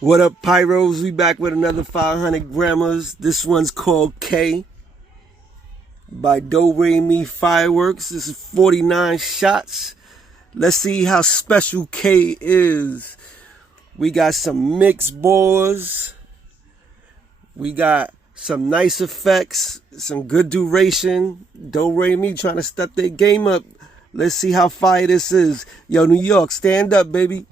What up, Pyroz? We back with another 500 grammars. This one's called K by Doremi Fireworks. This is 49 shots. Let's see how special K is. We got some mixed boards. We got some nice effects, some good duration. Doremi trying to step their game up. Let's see how fire this is. Yo, New York, stand up, baby.